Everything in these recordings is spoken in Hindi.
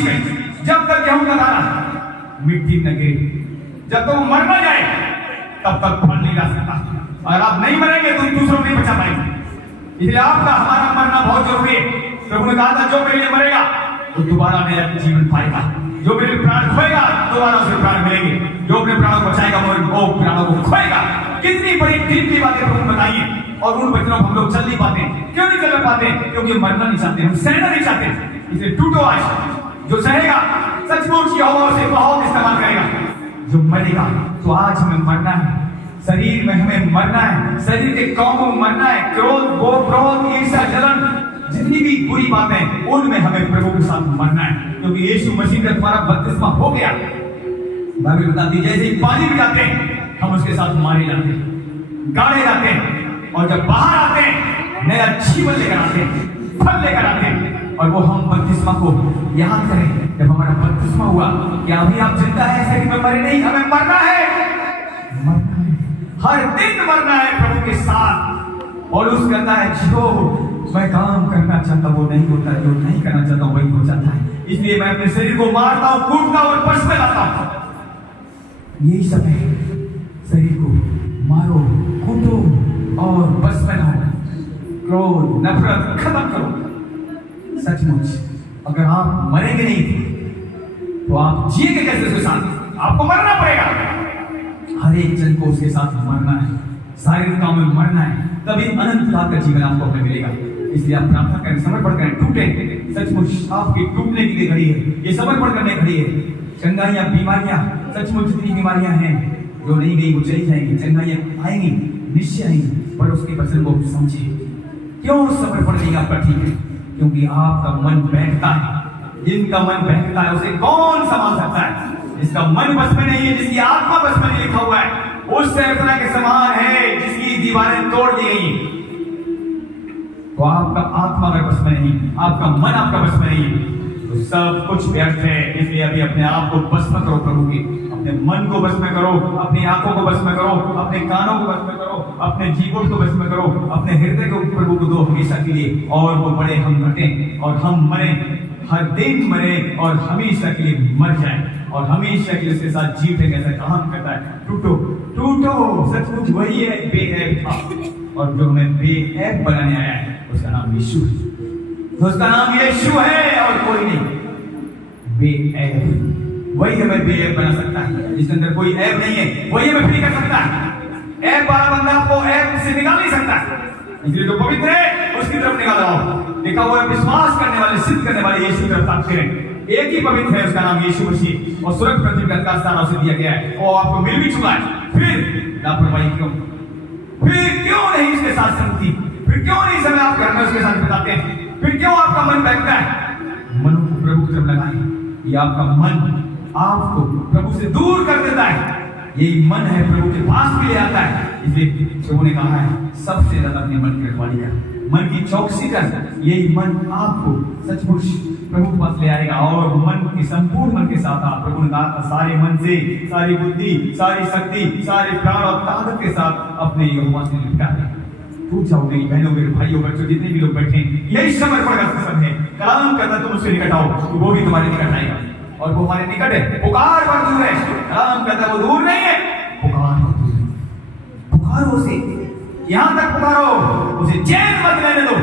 बीच में, जब तक गेहूं का दाना मिट्टी न गिरे, जब तक वो मर न जाए तब तक फल नहीं ला सकता। और आप नहीं मरेंगे तो दूसरों को नहीं बचा पाएंगे। इसलिए आपका हमारा मरना बहुत जरूरी है। प्रभु ने कहा था जो मेरे लिए मरेगा वो दोबारा मेरा जीवन पाएगा, जो मेरे प्राण खोएगा दोबारा उसे प्राण मिलेंगे, जो अपने प्राणों को बचाएगा वो प्राणों को खोएगा। कितनी बड़ी दिल की बातें प्रभु बताइए, और उन वचनों को हम लोग चल नहीं पाते। क्यों नहीं चल पाते? क्योंकि मरना नहीं चाहते, हम सहना नहीं चाहते। इसलिए टूटो आज। जो सहेगा सचमुच यहोवा से बहुत इस्तेमाल करेगा। जो मरेगा तो आज हमें मरना है, शरीर में हमें मरना है, शरीर के कामों में मरना है। क्रोध, क्रोध, ईर्ष्या, जलन, जितनी भी बुरी बातें उनमें हमें प्रभु के साथ मरना है। क्योंकि यीशु मसीह का तुम्हारा बपतिस्मा हो गया। बाइबल बताती है जैसे ही पानी में जाते हैं हम उसके साथ मारे जाते हैं, गाड़े जाते हैं, और जब बाहर आते हैं नया जीवन लेकर आते हैं, फल लेकर आते हैं। और वो हम बपतिस्मा को याद करें। जब हमारा बपतिस्मा हुआ, क्या अभी आप जिंदा है? शरीर में मरे नहीं, हमें मरना है, मरना है, हर दिन मरना है प्रभु के साथ। और उस कहता है जो मैं काम करना चाहता हूं वो नहीं होता, जो नहीं करना चाहता हूं वही हो जाता है। इसलिए मैं अपने शरीर को मारता हूं, कूटता हूं और बस में लाता हूं। यही सब है, शरीर को मारो, कूटो और बस में लाओ। क्रोध, नफरत खत्म करो। सचमुच अगर आप मरेंगे नहीं तो आप जिएंगे कैसे उसके साथ? आपको मरना पड़ेगा। हर एक जन को उसके साथ मरना है, शारीरिक काम में मरना है, तभी अनंत लाभ का जीवन आपको हमें मिलेगा। इसलिए आप प्रार्थना करें, समर्पण करें, टूटे। सचमुच आपकी टूटने के लिए घड़ी है, ये समर्पण करने की घड़ी है। चंगाइयां, बीमारियां, सचमुच जितनी बीमारियां हैं जो नहीं गई वो चली जाएंगी, चंगाइयां आएंगी, निश्चय आएंगी। पर उसके वचन को समझिए। क्यों समर्पण नहीं आपका ठीक है? क्योंकि आपका मन बहकता है। जिनका मन बहकता है उसे कौन संभाल सकता है? जिसका मन बस में नहीं है, जिसकी आत्मा बस में नहीं लिखा हुआ है, उस तरह के समान है जिसकी दीवारें तोड़ दी गई। तो आपका आत्मा अगर बस में नहीं, आपका मन आपका बस में नहीं, तो सब कुछ व्यर्थ है। इसलिए अभी अपने आप को बस में करो प्रभु की। अपने मन को बस में करो, अपनी आंखों को बस में करो, अपने कानों को बस में करो, अपने जीवन को बस में करो, अपने हृदय को प्रभु को दो हमेशा के लिए। और वो बड़े हम घटे और हम मरे, हर दिन मरे और हमेशा के लिए मर जाए और हमेशा के लिए उसके साथ जीते। कैसा काम करता है? टूटो, टूटो। सचमुच वही है बेऐब था, और जो हमें बेऐब बनाने आया है उसका नाम यीशु है। उसका नाम यीशु है और कोई नहीं। बेऐब वही हमें बेऐब बना सकता है। जिसके अंदर कोई ऐब नहीं है वही हमें फ्री कर सकता है। ऐब वाला बंदा आपको ऐब से निकाल नहीं सकता। इसलिए जो पवित्र है उसकी तरफ निकाल आओ। लिखा हुआ है विश्वास करने वाले, सिद्ध करने वाले यीशु की तरफ ताकते हैं। एक ही पवित्र है, उसका नाम यीशु मसीह, और स्वर्ग पृथ्वी का अधिकार सारा उसे दिया गया है और आपको मिल भी चुका है। फिर लापरवाही क्यों? फिर क्यों नहीं इसके साथ संगति? फिर क्यों नहीं समय आप घर में उसके साथ बिताते हैं? फिर क्यों आपका मन बहकता है? मन को प्रभु की तरफ लगाएं। ये आपका मन आपको प्रभु से दूर कर देता है। यही मन है प्रभु के पास भी ले आता है। इसलिए प्रभु ने कहा है सबसे ज्यादा अपने मन की रखवाली कर, मन की चौकसी कर। यही मन आपको सचमुच प्रभु के पास ले आएगा। और मन की संपूर्ण मन के साथ आप, प्रभु ने कहा सारे मन से, सारी बुद्धि, सारी शक्ति, सारे प्राण और ताकत के साथ अपने यहोवा से लिपटा है। टूट जाओ मेरी बहनों, मेरे भाइयों, बच्चों, जितने भी लोग बैठे, यही समर्पण का समय है। कलाम करता तुम उससे निकट आओ तो वो भी तुम्हारे निकट आएगा। और वो हमारे निकट है, पुकार पर दूर है। कलाम करता वो दूर नहीं है, पुकार पर दूर है। पुकारो उसे, यहां तक पुकारो, उसे चैन मत लेने दो।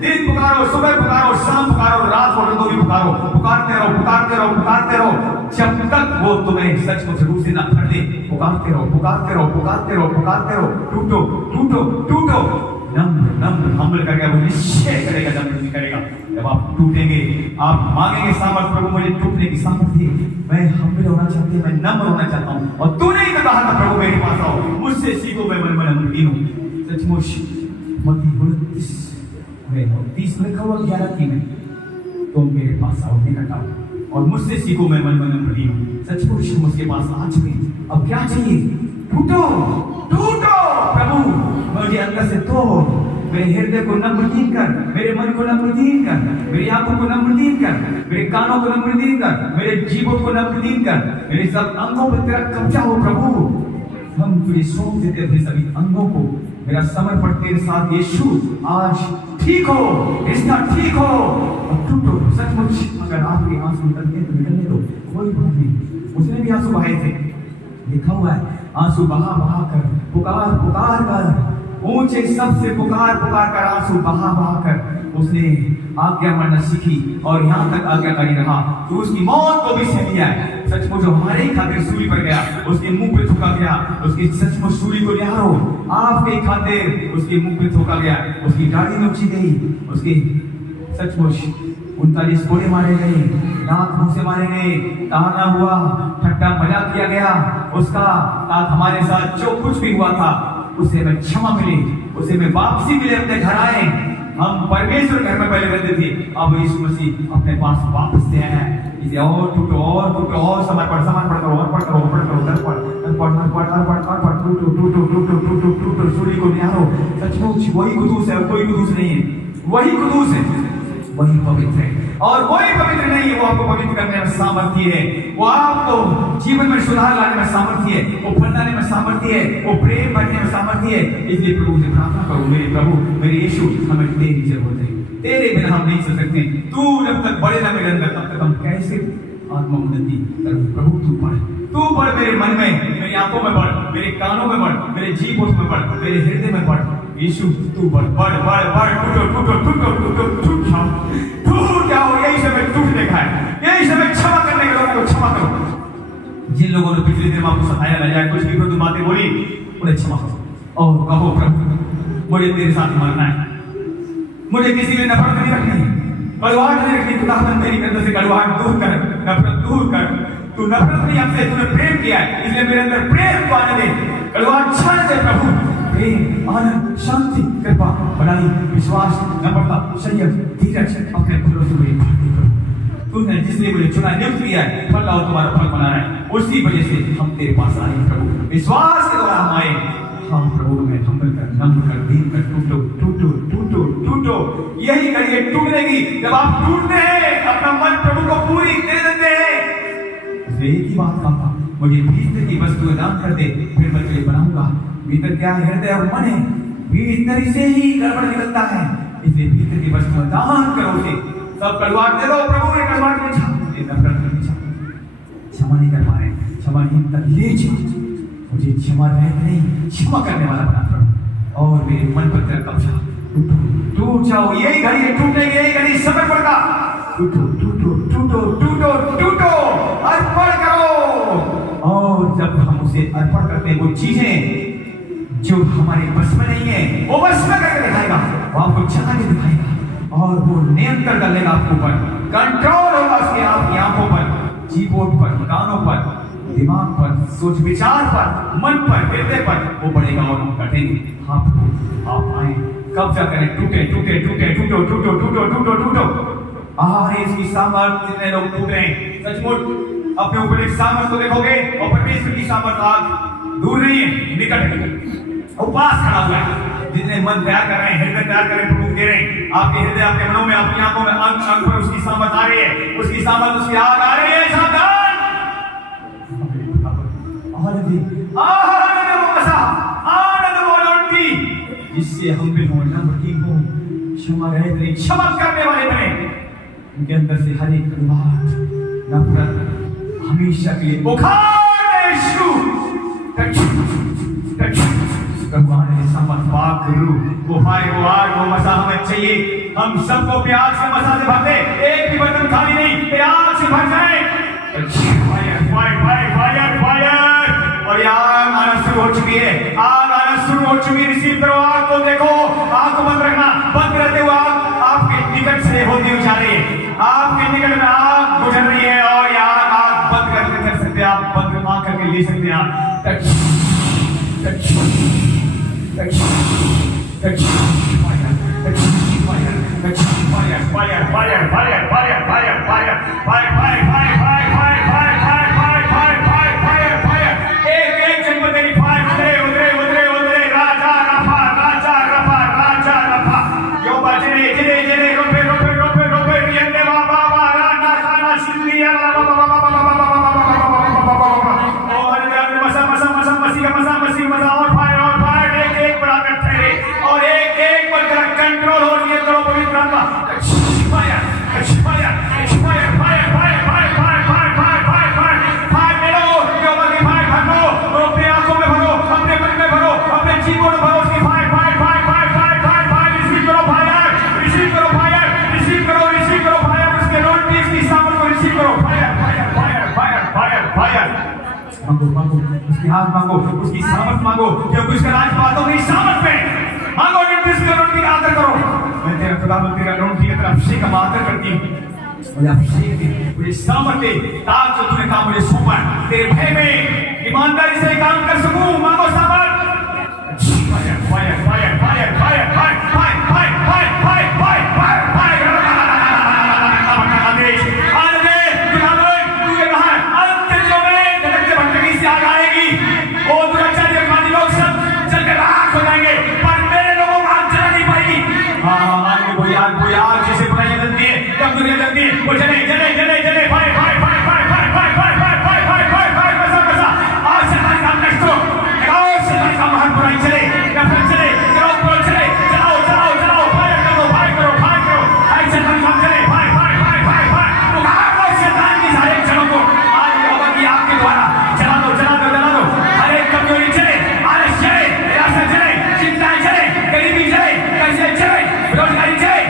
दिन पुकारो, सुबह पुकारो, शाम पुकारो, रात हो तो भी पुकारो। पुकारते रहो, पुकारते रहो, पुकारते रहो, जब तक वो तुम्हें सचमुच रूप से ना फट दे। पुकारते रहो, पुकारते रहो, पुकारते रहो, पुकारते रहो। टूटो, टूटो, टूटो। नम्र नम्र हम्बल करके वो निश्चय करेगा, जब करेगा। जब आप टूटेंगे, आप मांगेंगे सामर्थ, प्रभु मुझे टूटने की सामर्थ दे। मैं हम्बल होना चाहती हूँ, मैं नम्र होना चाहता हूँ। और तूने ही तो कहा था प्रभु मेरे पास आओ, मुझसे सीखो, मैं मन नम्र हूँ। सचमुच मत्ती 29 में लिखा हुआ 11 में, तुम मेरे पास आओ, निकट आओ और मुझसे सीखो, मैं मन नम्र हूँ। सचमुच हम उसके पास आ चुके। अब क्या चाहिए? टूटो, टूटो प्रभु, मुझे अंदर से तोड़। मेरे हृदय को नम्रदीन कर, मेरे मन को नम्रदीन कर, मेरी आंखों को नम्रदीन कर, मेरे कानों को नम्रदीन कर, मेरे जीवों को नम्रदीन कर, मेरे सब अंगों पर तेरा कब्जा हो प्रभु। हम तुझे सौंप देते अपने सभी अंगों को। मेरा समर्पण तेरे साथ यीशु आज ठीक हो, रिश्ता ठीक हो, अब टूटो। सचमुच अगर आपके आंसू निकलते हैं तो निकलने दो, कोई बात नहीं। उसने भी आंसू बहाए थे, लिखा हुआ है, आंसू बहा बहा कर, पुकार पुकार कर, ऊंचे सबसे पुकार पुकार कर, आंसू बहा बहा कर उसने आज्ञा मानना सीखी और यहाँ तक आज्ञाकारी रहा तो उसकी मौत को भी सह लिया है। सचमुच जो हमारे ही खातिर सूली पर गया, उसके मुंह पे थूका गया, उसकी सचमुच सूली को निहारो, आपके खातिर उसके मुंह पे थूका गया, उसकी गाड़ी नोची गई, उसके सचमुच 39 कोड़े मारे गए, नाक मुंह से मारे गए, ताना हुआ, ठट्टा मजाक किया गया, उसका साथ हमारे साथ जो कुछ भी हुआ था उसे हमें क्षमा मिली, उसे हमें वापसी मिले, अपने घर आए। हम परमेश्वर घर में पहले रहते थे, अब यीशु मसीह अपने पास वापस से आए हैं। इसे और टूटो और समय पर समान पढ़ करो, और पढ़ करो, पढ़ करो, दर पढ़ टूटो सूर्य को निहारो। सचमुच वही कुदूस है, कोई कुदूस नहीं है, वही कुदूस है, वही पवित्र है और वही पवित्र नहीं है। वो आपको पवित्र करने में सामर्थ्य है, वो आपको जीवन में सुधार लाने में सामर्थ्य है, वो फल में सामर्थ्य है, वो प्रेम भरने में सामर्थ्य है। इसलिए प्रभु से प्रार्थना करो, मेरे प्रभु, मेरे यीशु, हमें तेरी जरूरत है, तेरे बिना हम नहीं चल सकते। तू जब तक बढ़े ना मेरे अंदर, तब तक हम कैसे आत्मा उन्नति करें। प्रभु तू बढ़ मेरे मन में, मेरी आंखों में बढ़, मेरे कानों में बढ़, मेरे जीभ में बढ़, मेरे हृदय में बढ़। यीशु तू बढ़ बढ़ बढ़ बढ़, टूट जाओ। यही समय टूट देखा है, यही समय क्षमा करने के लोगों को क्षमा करो। जिन लोगों ने पिछले दिन आपको सताया ना जाए, कुछ भी प्रभु बातें बोली, उन्हें क्षमा करो और कहो, प्रभु मुझे तेरे साथ मरना है, मुझे किसी में नफरत नहीं रखनी, कड़वाहट नहीं रखनी। खुदावंद मेरी अंदर से कड़वाहट दूर कर, नफरत दूर कर। तू नफरत नहीं, हमसे तूने प्रेम किया है, इसलिए मेरे अंदर प्रेम को आने दे, कड़वाहट छाड़ दे प्रभु। प्रेम, आनंद, शांति, कृपा, बड़ाई, विश्वास, नम्रता, संयम, धीरज अपने भरोसे में भरती करो। तूने जिसने मुझे चुना, नियुक्त किया है, फल लाओ, तुम्हारा फल बनाना है, उसी वजह से हम तेरे पास आए प्रभु। विश्वास के द्वारा हम आए। हाँ प्रभु, में हमल कर, नम्र कर, दीन कर, टूटो टूटो टूटो टूटो। यही करिए टूटने की, जब आप टूटते हैं, अपना मन प्रभु को पूरी दे देते हैं। एक ही बात कहा, मुझे भीतर की वस्तुएं दान कर दे, फिर मैं तुझे बनाऊंगा। भीतर क्या है? हृदय और मन है, भीतर से ही गड़बड़ निकलता है, इसलिए भीतर की वस्तुएं दान करो। उसे सब कड़वाहट दे दो प्रभु, ने कड़वाहट में नफरत नहीं चाहते, क्षमा नहीं कर पा रहे, क्षमा नहीं तक ले जाओ, मुझे क्षमा रहित नहीं, क्षमा करने वाला बना करो और मेरे मन पर तेरा कब्जा। टूट जाओ, यही घड़ी है टूटने की, यही घड़ी समय पड़ता। टूटो टूटो टूटो टूटो टूटो, अर्पण करो। और जब हम उसे अर्पण करते हैं, वो चीजें जो हमारे बस में नहीं है, वो बस में करके दिखाएगा, वो आपको चला के दिखाएगा और वो नियंत्रण कर लेगा आपके ऊपर, कंट्रोल होगा उसके आपकी आंखों पर, जीभों पर, कानों पर, दिमाग पर, सोच विचार पर, मन पर, हृदय पर, वो बढ़ेगा और हम कटेंगे। आप आए, कब्जा करें, टूटे टूटे टूटे टूटो टूटो टूटो टूटो टूटो। इसकी सामर्थ जितने लोग टूट रहे हैं, सचमुच अपने ऊपर एक सामर्थ को देखोगे और परमेश्वर की सामर्थ आज दूर नहीं है, निकट है, उपास खड़ा हुआ है। जितने मन तैयार कर रहे हैं, हृदय तैयार कर रहे हैं, प्रभु दे रहे हैं, आपके हृदय, आपके मनों में, आपकी आंखों में, अंग अंग पर उसकी सामर्थ आ रही है, उसकी सामर्थ, उसकी आग आ रही है। सावधान, जिससे हम भी हो, नम्रहीन हो, क्षमा रहित नहीं, क्षमा करने वाले बने। उनके अंदर से हर एक कड़वाहट, नफरत हमेशा के लिए भगवान ने समझ पाक करूं, वो फायर, वो आग, वो मसा हमें चाहिए। हम सबको प्यार से मसा से भर दे, एक भी बर्तन खाली नहीं, प्यार से भर जाए। Fire fire fire fire fire, और आग आना शुरू हो चुकी है, आग आना शुरू हो चुकी है। रिसीव करो आग को, देखो आग को बंद रखना, बंद रहते हुए आग आपके निकट से होती हुई जा रही है, आपके निकट में आग गुजर रही है और ये आग बंद कर सकते हैं आप, बंद आग करके ले सकते हैं आप। कंट्रोल हो, नियंत्रण मांगो, उसकी सामर्थ मांगो, क्योंकि उसका राज बातों की सामर्थ में मांगो। निर्दिष्ट करो, उनकी आदर करो। मैं तेरा खुदा तेरा रोटी की तरफ अभिषेक का आदर करती हूँ। मुझे अभिषेक दे, मुझे सामर्थ दे, ताकि जो तूने काम मुझे सौंपा तेरे भय में ईमानदारी से काम कर सकूं। मांगो सामर्थ। Fire fire fire fire fire fire fire fire fire fire fire fire आदेश आदेश तूने कहा अंत दिनों में जगत के भटकी से आग आएगी। वो दुराचारी मानी लोग सब जल के राख हो जाएंगे, पर मेरे लोगों को आग जला नहीं पाएगी। कोई आग जिसे बुराई जलती है, कब दुनिया जलती है, वो जले जले जले जले fire fire fire fire fire fire fire fire fire fire fire बसा बसा आज से हमारे काम नष्ट हो, लगाओ से हमारे काम हर बुराई चले, नफरत चले, क्रोध चले, जलाओ जलाओ जलाओ, फायर करो फायर करो फायर करो, आज से हमारे काम चले, fire fire fire fire fire उखाड़ दो शैतान की सारे जड़ों को आज यहोवा की आग के द्वारा जला दो जला दो जला दो। हर एक कमजोरी चले, आलस चले, निराशा चले, चिंताएं चले, गरीबी चले, कैसे चले, बेरोजगारी चले,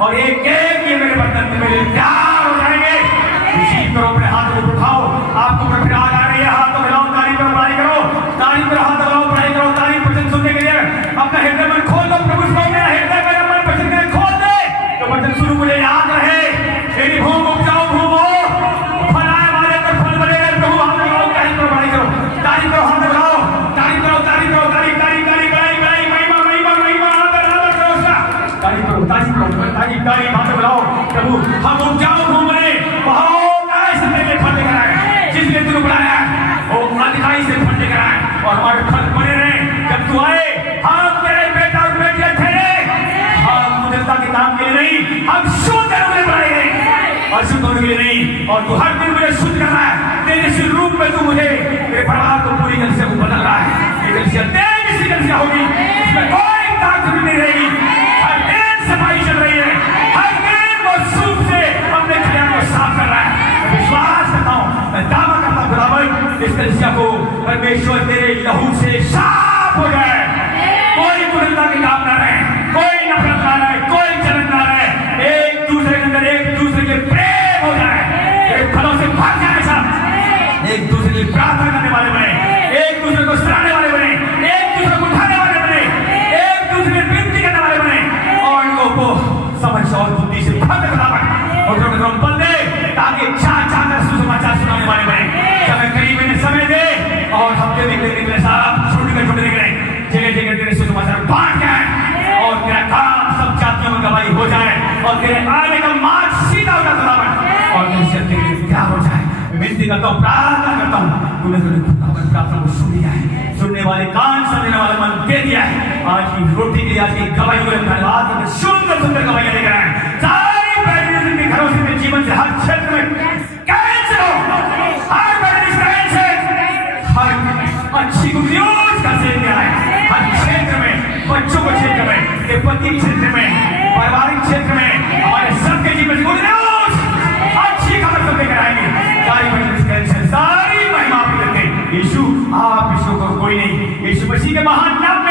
और एक एक ये मेरे बर्तन में मेरे प्यार हो जाएंगे। इसी तरह अपने हाथ को उठाओ, आपको फिर आग आ रही है, हाथ को मिलाओ, तारीफ पर बड़ाई करो, तारीफ पर हाथ लगाओ, बड़ाई करो, तारीफ वचन सुनने के लिए अपना हृदय मन खोल दो। प्रभु को मेरा हृदय मेरा मन वचन के खोल दे, तो वचन शुरू मुझे याद रहे। मेरी भूम उपजाऊ भूम हो, फल आए हमारे अंदर, फल बनेगा। प्रभु हाथ लगाओ, तारीफ पर बड़ाई करो, तारीफ करो, हाथ लगाओ, तारीफ करो, तारीफ करो, तारीफ तारीफ तारीफ बड़ाई महिमा महिमा महिमा आदर आदर करो उसका। तारीफ करो, तारीफ करो, तारीफ तारीफ हाथ लगाओ। प्रभु हम उपजाऊ भूम बने, बहुत ऐसे मेरे फल लेकर आए, जिसने तू बुलाया वो अधिकारी से फल लेकर आए और हमारे फल बने रहे। जब तू आए हम तेरे नाम के लिए नहीं, हम शुद्ध होने के लिए बनाए गए, और शुद्ध होने के लिए नहीं। और तू हर दिन मुझे शुद्ध कर रहा है, तेरे इस रूप में तू मुझे, मेरे परिवार को पूरी कलीसिया को बदल रहा है। ये कलीसिया तेरी सी कलीसिया होगी, इसमें कोई ताकत नहीं रहेगी। हर दिन सफाई चल रही है, हर दिन वो सूप से अपने खिलाफ को साफ कर रहा है। विश्वास करता हूं, मैं दावा करता हूं खुदावन, इस कलीसिया को परमेश्वर तेरे लहू से साफ हो जाए। कोई कुटिलता की काम ना रहे, कोई नफरत ना रहे, कोई जलन ना रहे, एक दूसरे के अंदर एक दूसरे के प्रेम हो जाए, एक फलों से भर जाए सब, एक दूसरे की प्रार्थना करने वाले बने, एक दूसरे को सराहने वाले बने, एक दूसरे को उठाने वाले बने, एक दूसरे की विनती करने वाले बने, और लोगों को समझ और बुद्धि से भर कर और बल दे, ताकि चाचा सुसमाचार सुनाने वाले बने। समय करीब में समय दे, और हफ्ते में निकले साहब छोटे निकले, जगह जगह तेरे सुसमाचार बांट जाए, और तेरा काम सब जातियों में गवाही हो जाए, और तेरे आने का मार्ग सीधा हो जाता है, और तेरे लिए क्या हो जाए। विनती करता हूँ, प्रार्थना करता हूँ, तूने प्रार्थना को सुन लिया है, सुनने वाले कान, सुनने वाला मन दे दिया है। आज की रोटी की, आज की गवाही को धन्यवाद, सुंदर सुंदर गवाही लेकर आए। सारी बैटरी के घरों से, जीवन से, हर क्षेत्र में कैंसर हो, हर बैटरी कैंसर, हर अच्छी न्यूज का सेवन है, हर क्षेत्र में, बच्चों के क्षेत्र में, पति क्षेत्र में, पारिवारिक क्षेत्र में, हमारे सबके जीवन में न्यूज अच्छी खबर सब लेकर आएंगे। सारी महिमा आपको देते हैं। यीशु, आप यीशु को कोई नहीं, यीशु मसीह के महान नाम में